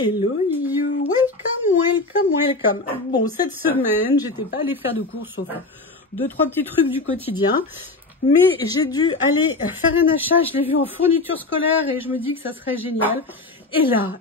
Hello you, welcome. Bon, cette semaine, j'étais pas allée faire de courses, sauf 2-3 petits trucs du quotidien. Mais j'ai dû aller faire un achat, je l'ai vu en fourniture scolaire et je me dis que ça serait génial. Et là,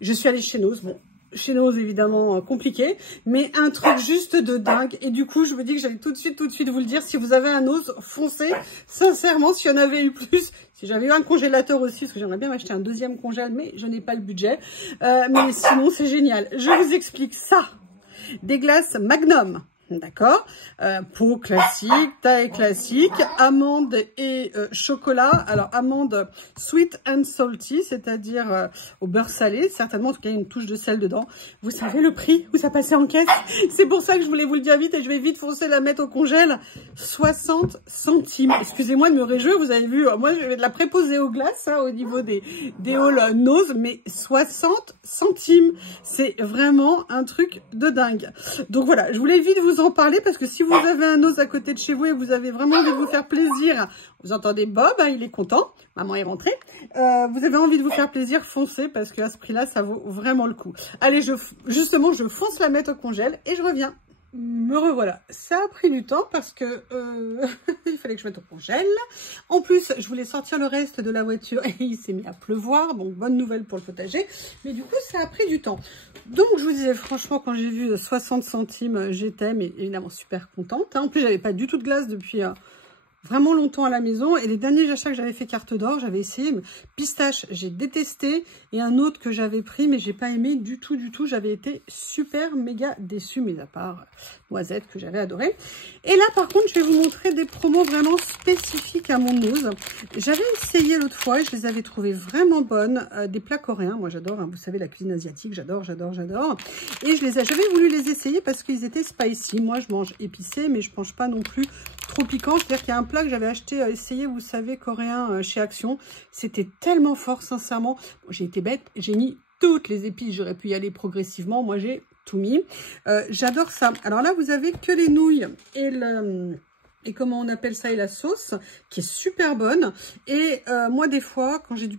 je suis allée chez Noz. Bon, chez Noz, évidemment, compliqué, mais un truc juste de dingue. Et du coup, je me dis que j'allais tout de suite vous le dire. Si vous avez un Noz, foncez. Sincèrement, s'il y en avait eu plus, si j'avais eu un congélateur aussi, parce que j'aimerais bien m'acheter un deuxième congèle, mais je n'ai pas le budget. Mais sinon, c'est génial. Je vous explique ça. Des glaces Magnum. D'accord, peau classique, taille classique, amande et chocolat. Alors amande sweet and salty, c'est-à-dire au beurre salé, certainement, en tout cas il y a une touche de sel dedans. Vous savez le prix où ça passait en caisse? C'est pour ça que je voulais vous le dire vite et je vais vite foncer la mettre au congèle. 60 centimes. Excusez-moi de me réjouir, vous avez vu, moi je vais de la préposer aux glaces au niveau des halls Noz, mais 60 centimes. C'est vraiment un truc de dingue. Donc voilà, je voulais vite vous en parler parce que si vous avez un Noz à côté de chez vous et vous avez vraiment envie de vous faire plaisir, vous entendez Bob, hein, il est content, maman est rentrée, vous avez envie de vous faire plaisir, foncez parce qu'à ce prix-là, ça vaut vraiment le coup. Allez, justement, je fonce la mettre au congèle et je reviens. Me revoilà. Ça a pris du temps parce que il fallait que je mette au congèle. En plus, je voulais sortir le reste de la voiture et il s'est mis à pleuvoir. Donc, bonne nouvelle pour le potager. Mais du coup, ça a pris du temps. Donc, je vous disais, franchement, quand j'ai vu 60 centimes, j'étais, mais évidemment, super contente. En plus, j'avais pas du tout de glace depuis vraiment longtemps à la maison. Et les derniers achats que j'avais fait carte d'or, j'avais essayé. Pistache, j'ai détesté. Et un autre que j'avais pris, mais j'ai pas aimé du tout. J'avais été super méga déçue, mais à part noisette que j'avais adoré. Et là, par contre, je vais vous montrer des promos vraiment spécifiques à mon Noz. J'avais essayé l'autre fois et je les avais trouvées vraiment bonnes. Des plats coréens. Moi, j'adore, hein, vous savez, la cuisine asiatique. J'adore. Et j'avais voulu les essayer parce qu'ils étaient spicy. Moi, je mange épicé, mais je mange pas non plus trop piquant. C'est-à-dire qu'il y a un plat que j'avais acheté, essayé, vous savez, coréen chez Action. C'était tellement fort, sincèrement. Bon, j'ai été bête, j'ai mis toutes les épices. J'aurais pu y aller progressivement. Moi, j'ai tout mis. J'adore ça. Alors là, vous avez que les nouilles et le... Et comment on appelle ça, et la sauce, qui est super bonne. Et moi, des fois, quand j'ai du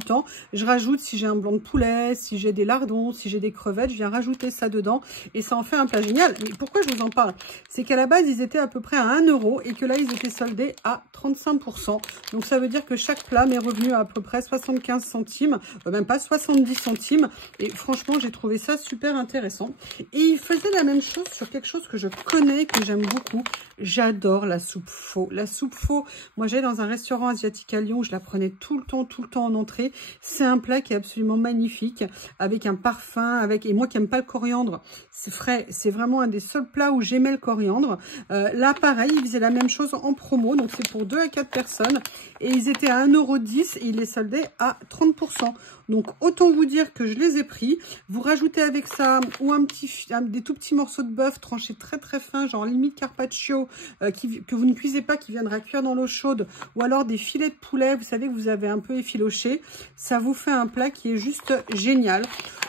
temps, je rajoute, si j'ai un blanc de poulet, si j'ai des lardons, si j'ai des crevettes, je viens rajouter ça dedans. Et ça en fait un plat génial. Mais pourquoi je vous en parle? C'est qu'à la base, ils étaient à peu près à 1 € et que là, ils étaient soldés à 35%. Donc, ça veut dire que chaque plat m'est revenu à peu près 75 centimes, même pas 70 centimes. Et franchement, j'ai trouvé ça super intéressant. Et ils faisaient la même chose sur quelque chose que je connais, que j'aime beaucoup. J'adore la soupe pho. La soupe pho, moi j'allais dans un restaurant asiatique à Lyon, je la prenais tout le temps en entrée. C'est un plat qui est absolument magnifique, avec un parfum, et moi qui n'aime pas le coriandre, c'est frais. C'est vraiment un des seuls plats où j'aimais le coriandre. Là pareil, ils faisaient la même chose en promo, donc c'est pour 2 à 4 personnes. Et ils étaient à 1,10 € et ils les soldaient à 30%. Donc autant vous dire que je les ai pris. Vous rajoutez avec ça ou des tout petits morceaux de bœuf tranchés très fins, genre limite carpaccio, que vous ne cuisez pas, qui viendra cuire dans l'eau chaude, ou alors des filets de poulet, vous savez que vous avez un peu effiloché. Ça vous fait un plat qui est juste génial.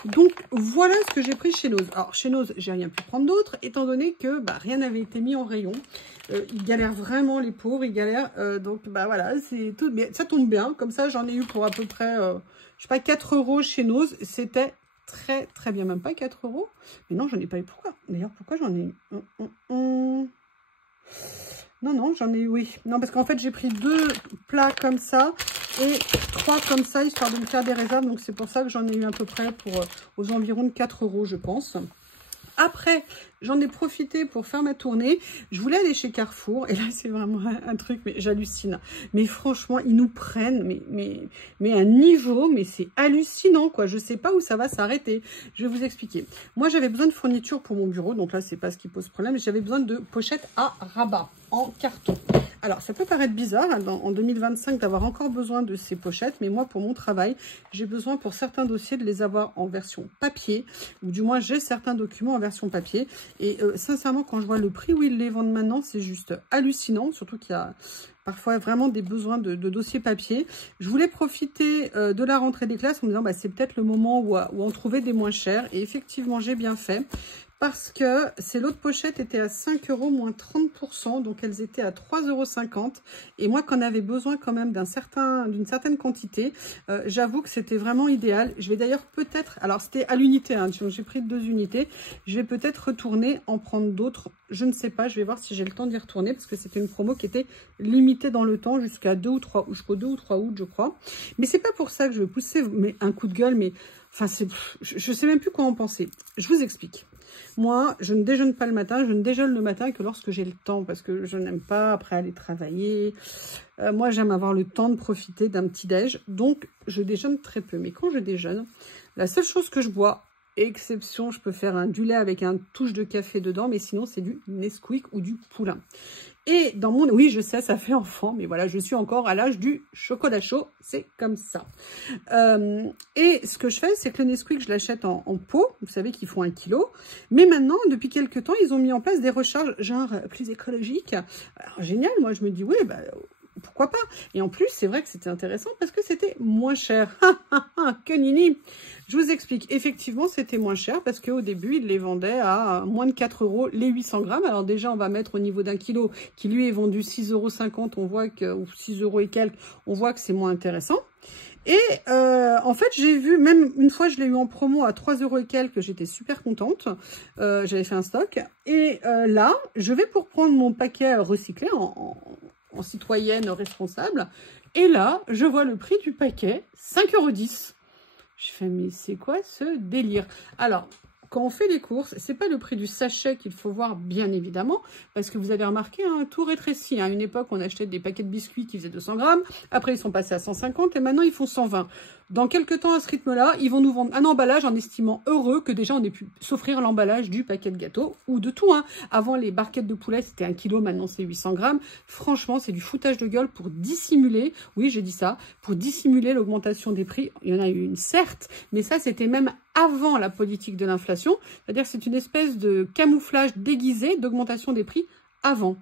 Donc voilà ce que j'ai pris chez Noz. Alors chez Noz, j'ai rien pu prendre d'autre, étant donné que rien n'avait été mis en rayon. Ils galèrent vraiment, les pauvres, ils galèrent. Donc voilà, c'est tout. Mais ça tombe bien, comme ça j'en ai eu pour à peu près, je sais pas, 4 € chez Noz. C'était très bien, même pas 4 €. Mais non, j'en ai pas eu. Pourquoi? D'ailleurs, pourquoi j'en ai eu Non, j'en ai eu, oui. Non, parce qu'en fait, j'ai pris 2 plats comme ça et 3 comme ça, histoire de me faire des réserves. Donc, c'est pour ça que j'en ai eu à peu près pour aux environs de 4 €, je pense. Après, j'en ai profité pour faire ma tournée. Je voulais aller chez Carrefour. Et là, c'est vraiment un truc, mais j'hallucine. Mais franchement, ils nous prennent mais un niveau, mais c'est hallucinant, quoi. Je sais pas où ça va s'arrêter. Je vais vous expliquer. Moi, j'avais besoin de fournitures pour mon bureau. Donc là, c'est pas ce qui pose problème. J'avais besoin de pochettes à rabat en carton. Alors, ça peut paraître bizarre en 2025 d'avoir encore besoin de ces pochettes, mais moi, pour mon travail, j'ai besoin pour certains dossiers de les avoir en version papier, ou du moins, j'ai certains documents en version papier. Et sincèrement, quand je vois le prix où ils les vendent maintenant, c'est juste hallucinant, surtout qu'il y a parfois vraiment des besoins de dossiers papier. Je voulais profiter de la rentrée des classes en me disant, c'est peut-être le moment où en trouver des moins chers. Et effectivement, j'ai bien fait. parce que c'est l'autre pochette était à 5 € moins 30%, donc elles étaient à 3,50 € et moi qu'on avait besoin quand même d'une certaine quantité, j'avoue que c'était vraiment idéal. Je vais d'ailleurs peut-être, alors c'était à l'unité, hein, j'ai pris 2 unités, je vais peut-être retourner en prendre d'autres, je ne sais pas, je vais voir si j'ai le temps d'y retourner parce que c'était une promo qui était limitée dans le temps jusqu'au 2 ou 3 août je crois, mais c'est pas pour ça que je vais pousser un coup de gueule, mais enfin je sais même plus quoi en penser. Je vous explique. Moi, je ne déjeune pas le matin, je ne déjeune le matin que lorsque j'ai le temps, parce que je n'aime pas après aller travailler. Moi, j'aime avoir le temps de profiter d'un petit déj, donc je déjeune très peu. Mais quand je déjeune, la seule chose que je bois, exception, je peux faire du lait avec un touche de café dedans, mais sinon c'est du Nesquik ou du Poulain. Et dans mon... Oui, je sais, ça fait enfant, mais voilà, je suis encore à l'âge du chocolat chaud, c'est comme ça. Et ce que je fais, c'est que le Nesquik, je l'achète en pot, vous savez qu'ils font 1 kg. Mais maintenant, depuis quelques temps, ils ont mis en place des recharges, genre plus écologiques. Alors, génial, moi je me dis, oui, bah... pourquoi pas? Et en plus, c'est vrai que c'était intéressant parce que c'était moins cher. Que nini! Je vous explique. Effectivement, c'était moins cher parce qu'au début, ils les vendaient à moins de 4 € les 800 grammes. Alors déjà, on va mettre au niveau d'1 kg qui lui est vendu 6,50 €. On voit que, ou 6 € et quelques, on voit que c'est moins intéressant. Et en fait, j'ai vu, même une fois, je l'ai eu en promo à 3 € et quelques, j'étais super contente. J'avais fait un stock. Et là, je vais pour prendre mon paquet recyclé en citoyenne responsable. Et là, je vois le prix du paquet, 5,10 €. Je fais, mais c'est quoi ce délire? Alors, quand on fait les courses, c'est pas le prix du sachet qu'il faut voir, bien évidemment, parce que vous avez remarqué, hein, tout rétrécit. À une époque, on achetait des paquets de biscuits qui faisaient 200 grammes. Après, ils sont passés à 150 et maintenant, ils font 120. Dans quelques temps, à ce rythme-là, ils vont nous vendre un emballage en estimant heureux que déjà, on ait pu s'offrir l'emballage du paquet de gâteaux ou de tout. Hein. Avant, les barquettes de poulet, c'était 1 kg, maintenant, c'est 800 grammes. Franchement, c'est du foutage de gueule pour dissimuler, oui, j'ai dit ça, pour dissimuler l'augmentation des prix. Il y en a eu une, certes, mais ça, c'était même avant la politique de l'inflation. C'est-à-dire que c'est une espèce de camouflage déguisé d'augmentation des prix avant.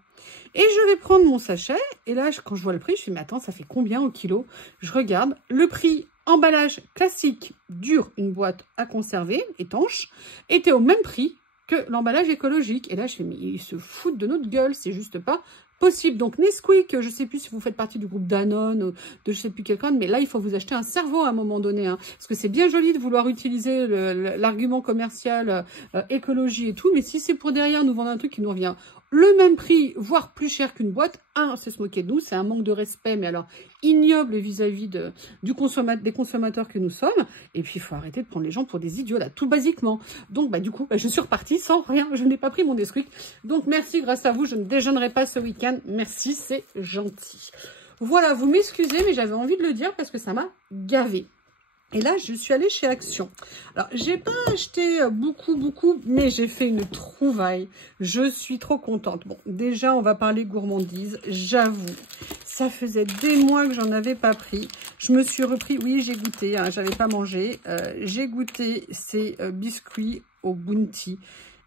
Et je vais prendre mon sachet, et là, quand je vois le prix, je me dis, mais attends, ça fait combien au kilo? Je regarde, le prix emballage classique, dur, une boîte à conserver, étanche, était au même prix que l'emballage écologique. Et là, je fais, mais ils se foutent de notre gueule, c'est juste pas possible. Donc Nesquik, je ne sais plus si vous faites partie du groupe Danone ou de je ne sais plus quelqu'un, mais là, il faut vous acheter un cerveau à un moment donné. Hein, parce que c'est bien joli de vouloir utiliser l'argument commercial, écologie et tout, mais si c'est pour derrière nous vendre un truc qui nous revient le même prix, voire plus cher qu'une boîte, c'est se moquer de nous, c'est un manque de respect, mais alors ignoble vis-à-vis des consommateurs que nous sommes. Et puis, il faut arrêter de prendre les gens pour des idiots, là, tout basiquement. Donc, bah, du coup, je suis repartie sans rien. Je n'ai pas pris mon Nesquik. Donc, merci, grâce à vous, je ne déjeunerai pas ce week-end. Merci, c'est gentil. Voilà, vous m'excusez, mais j'avais envie de le dire parce que ça m'a gavé. Et là, je suis allée chez Action. Alors, j'ai pas acheté beaucoup, mais j'ai fait une trouvaille. Je suis trop contente. Bon, déjà, on va parler gourmandise. J'avoue, ça faisait des mois que j'en avais pas pris. Je me suis repris, oui, j'ai goûté, hein, j'avais pas mangé. J'ai goûté ces biscuits au Bounty.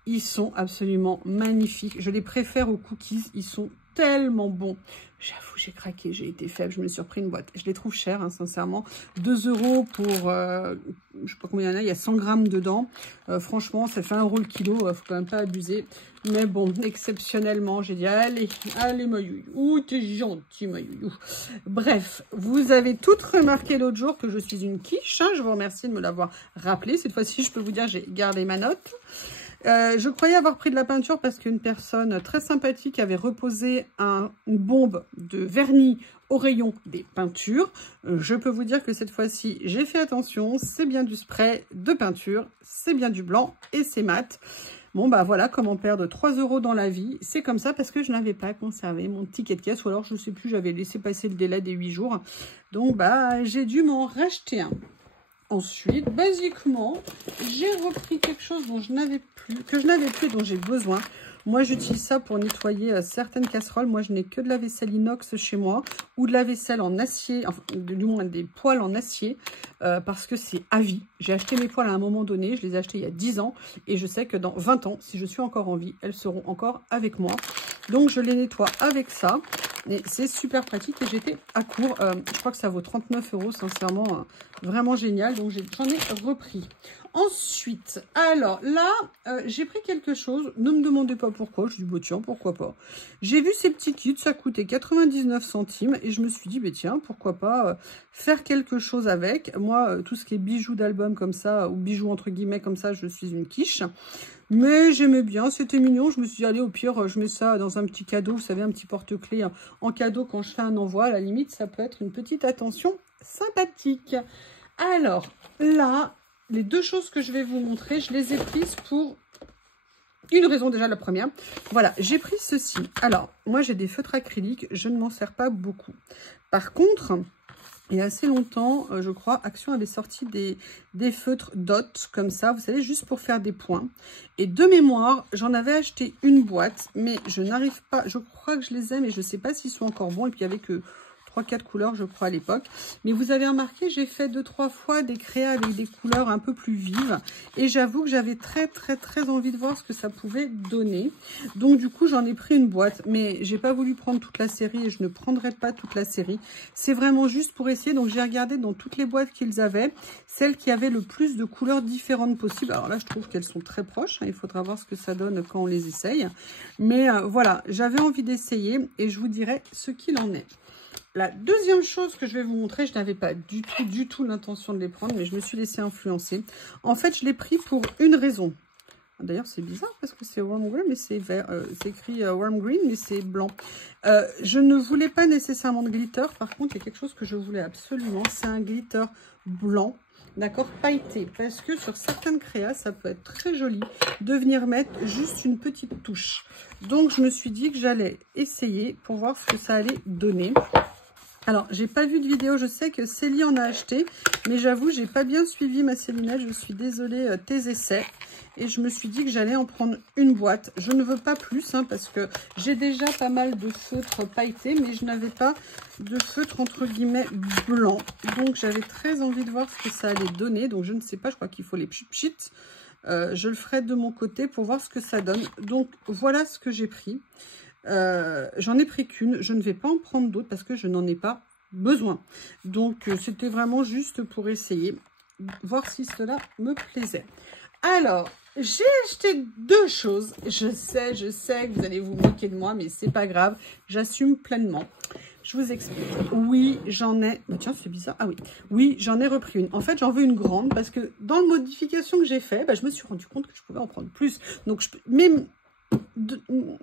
Ils sont absolument magnifiques. Je les préfère aux cookies. Ils sont tellement bons. J'avoue, j'ai craqué, j'ai été faible, je me suis repris une boîte. Je les trouve chers, hein, sincèrement. 2 € pour, je sais pas combien il y en a, il y a 100 grammes dedans. Franchement, ça fait 1 € le kilo, faut quand même pas abuser. Mais bon, exceptionnellement, j'ai dit, allez, ma youyou. Ouh, t'es gentil, ma youyou. Bref, vous avez toutes remarqué l'autre jour que je suis une quiche. Hein, je vous remercie de me l'avoir rappelé. Cette fois-ci, je peux vous dire, j'ai gardé ma note. Je croyais avoir pris de la peinture parce qu'une personne très sympathique avait reposé une bombe de vernis au rayon des peintures. Je peux vous dire que cette fois-ci, j'ai fait attention. C'est bien du spray de peinture, c'est bien du blanc et c'est mat. Bon, bah voilà comment perdre 3 € dans la vie. C'est comme ça parce que je n'avais pas conservé mon ticket de caisse ou alors je ne sais plus, j'avais laissé passer le délai des 8 jours. Donc, bah, j'ai dû m'en racheter un. Ensuite, basiquement, j'ai repris quelque chose dont je n'avais plus, et dont j'ai besoin. Moi, j'utilise ça pour nettoyer certaines casseroles. Moi, je n'ai que de la vaisselle inox chez moi ou de la vaisselle en acier, enfin, du moins des poêles en acier, parce que c'est à vie. J'ai acheté mes poêles à un moment donné, je les ai achetés il y a 10 ans et je sais que dans 20 ans, si je suis encore en vie, elles seront encore avec moi. Donc, je les nettoie avec ça. Et c'est super pratique et j'étais à court. Je crois que ça vaut 39 €, sincèrement, vraiment génial. Donc j'en ai repris. Ensuite, alors là, j'ai pris quelque chose. Ne me demandez pas pourquoi. Je dis, bah, tiens, pourquoi pas. J'ai vu ces petits kits, ça coûtait 99 centimes. Et je me suis dit, bah, tiens, pourquoi pas faire quelque chose avec. Moi, tout ce qui est bijoux d'album comme ça, ou bijoux entre guillemets comme ça, je suis une quiche. Mais j'aimais bien, c'était mignon. Je me suis dit, allez, au pire, je mets ça dans un petit cadeau. Vous savez, un petit porte-clés en cadeau quand je fais un envoi. À la limite, ça peut être une petite attention sympathique. Alors, là, les deux choses que je vais vous montrer, je les ai prises pour une raison déjà, la première. Voilà, j'ai pris ceci. Alors, moi, j'ai des feutres acryliques. Je ne m'en sers pas beaucoup. Par contre, il y a assez longtemps, je crois, Action avait sorti des feutres Dot, comme ça, vous savez, juste pour faire des points. Et de mémoire, j'en avais acheté une boîte, mais je n'arrive pas, je crois que je les aime et je ne sais pas s'ils sont encore bons. Et puis, il n'y avait que 3-4 couleurs, je crois, à l'époque. Mais vous avez remarqué, j'ai fait 2-3 fois des créas avec des couleurs un peu plus vives. Et j'avoue que j'avais très envie de voir ce que ça pouvait donner. Donc, du coup, j'en ai pris une boîte. Mais j'ai pas voulu prendre toute la série et je ne prendrai pas toute la série. C'est vraiment juste pour essayer. Donc, j'ai regardé dans toutes les boîtes qu'ils avaient, celles qui avaient le plus de couleurs différentes possibles. Alors là, je trouve qu'elles sont très proches. Il faudra voir ce que ça donne quand on les essaye. Mais voilà, j'avais envie d'essayer et je vous dirai ce qu'il en est. La deuxième chose que je vais vous montrer, je n'avais pas du tout l'intention de les prendre, mais je me suis laissée influencer. En fait, je l'ai pris pour une raison. D'ailleurs, c'est bizarre parce que c'est warm green, mais c'est vert. C'est écrit warm green, mais c'est blanc. Je ne voulais pas nécessairement de glitter. Par contre, il y a quelque chose que je voulais absolument. C'est un glitter blanc, d'accord, pailleté. Parce que sur certaines créas, ça peut être très joli de venir mettre juste une petite touche. Donc, je me suis dit que j'allais essayer pour voir ce que ça allait donner. Alors, j'ai pas vu de vidéo, je sais que Célie en a acheté, mais j'avoue, j'ai pas bien suivi ma Célinette, je suis désolée, tes essais. Et je me suis dit que j'allais en prendre une boîte. Je ne veux pas plus, hein, parce que j'ai déjà pas mal de feutres pailletés, mais je n'avais pas de feutre, entre guillemets, blanc. Donc, j'avais très envie de voir ce que ça allait donner. Donc, je ne sais pas, je crois qu'il faut les pchit. Je le ferai de mon côté pour voir ce que ça donne. Donc, voilà ce que j'ai pris. J'en ai pris qu'une, je ne vais pas en prendre d'autres parce que je n'en ai pas besoin. Donc c'était vraiment juste pour essayer, voir si cela me plaisait. Alors, j'ai acheté deux choses. Je sais que vous allez vous moquer de moi, mais c'est pas grave, j'assume pleinement. Je vous explique. Oui, j'en ai... Bah tiens, c'est bizarre. Ah oui. Oui, j'en ai repris une. En fait, j'en veux une grande parce que dans la modification que j'ai fait, bah, je me suis rendu compte que je pouvais en prendre plus. Donc, même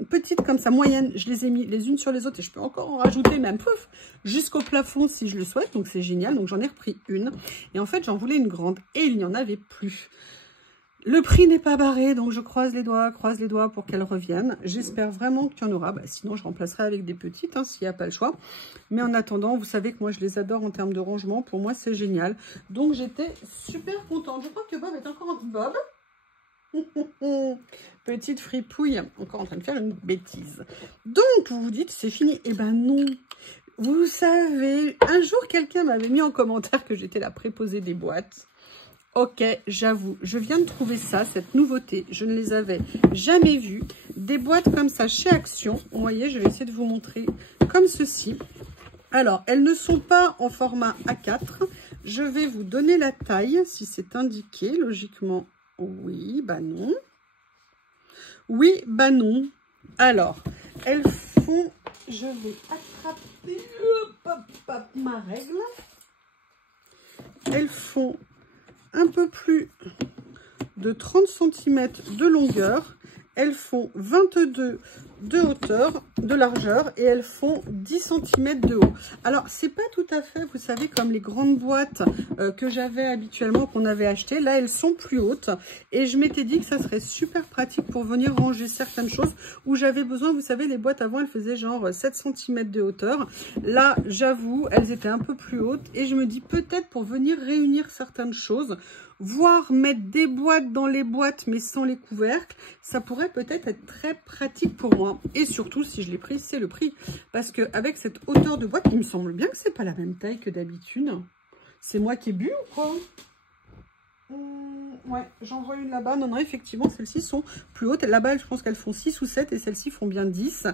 petites comme ça, moyennes, je les ai mis les unes sur les autres et je peux encore en rajouter même pouf, jusqu'au plafond si je le souhaite. Donc, c'est génial. Donc, j'en ai repris une. Et en fait, j'en voulais une grande et il n'y en avait plus. Le prix n'est pas barré, donc je croise les doigts pour qu'elle revienne. J'espère vraiment qu'il y en aura. Bah, sinon, je remplacerai avec des petites, hein, s'il n'y a pas le choix. Mais en attendant, vous savez que moi, je les adore en termes de rangement. Pour moi, c'est génial. Donc, j'étais super contente. Je crois que Bob est encore en... Bob petite fripouille, encore en train de faire une bêtise. Donc, vous vous dites, c'est fini. Eh ben non. Vous savez, un jour, quelqu'un m'avait mis en commentaire que j'étais la préposée des boîtes. Ok, j'avoue, je viens de trouver ça, cette nouveauté. Je ne les avais jamais vues. Des boîtes comme ça chez Action. Vous voyez, je vais essayer de vous montrer comme ceci. Alors, elles ne sont pas en format A4. Je vais vous donner la taille, si c'est indiqué. Logiquement, oui, bah non. Oui, bah non. Alors, elles font... Je vais attraper ma règle. Elles font un peu plus de 30 cm de longueur. Elles font 22 de hauteur, de largeur, et elles font 10 cm de haut. Alors, c'est pas tout à fait, vous savez, comme les grandes boîtes que j'avais habituellement, qu'on avait achetées. Là, elles sont plus hautes. Et je m'étais dit que ça serait super pratique pour venir ranger certaines choses où j'avais besoin. Vous savez, les boîtes avant, elles faisaient genre 7 cm de hauteur. Là, j'avoue, elles étaient un peu plus hautes. Et je me dis peut-être pour venir réunir certaines choses, voire mettre des boîtes dans les boîtes mais sans les couvercles, ça pourrait peut-être être très pratique pour moi. Et surtout, si je l'ai pris, c'est le prix. Parce qu'avec cette hauteur de boîte, il me semble bien que c'est pas la même taille que d'habitude. C'est moi qui ai bu ou quoi? Ouais, j'en vois une là-bas. Non, non, effectivement, celles-ci sont plus hautes. Là-bas, je pense qu'elles font 6 ou 7 et celles-ci font bien 10.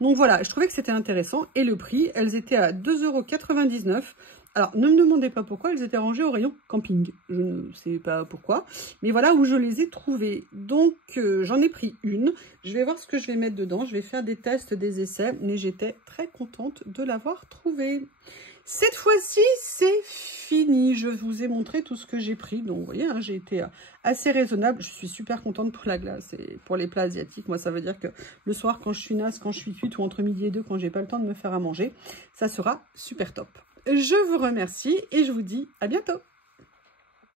Donc voilà, je trouvais que c'était intéressant. Et le prix, elles étaient à 2,99 €. Alors, ne me demandez pas pourquoi, elles étaient rangées au rayon camping. Je ne sais pas pourquoi. Mais voilà où je les ai trouvées. Donc, j'en ai pris une. Je vais voir ce que je vais mettre dedans. Je vais faire des tests, des essais. Mais j'étais très contente de l'avoir trouvée. Cette fois-ci, c'est fini. Je vous ai montré tout ce que j'ai pris. Donc, vous voyez, hein, j'ai été assez raisonnable. Je suis super contente pour la glace et pour les plats asiatiques. Moi, ça veut dire que le soir, quand je suis naze, quand je suis cuite ou entre midi et deux, quand j'ai pas le temps de me faire à manger, ça sera super top. Je vous remercie et je vous dis à bientôt.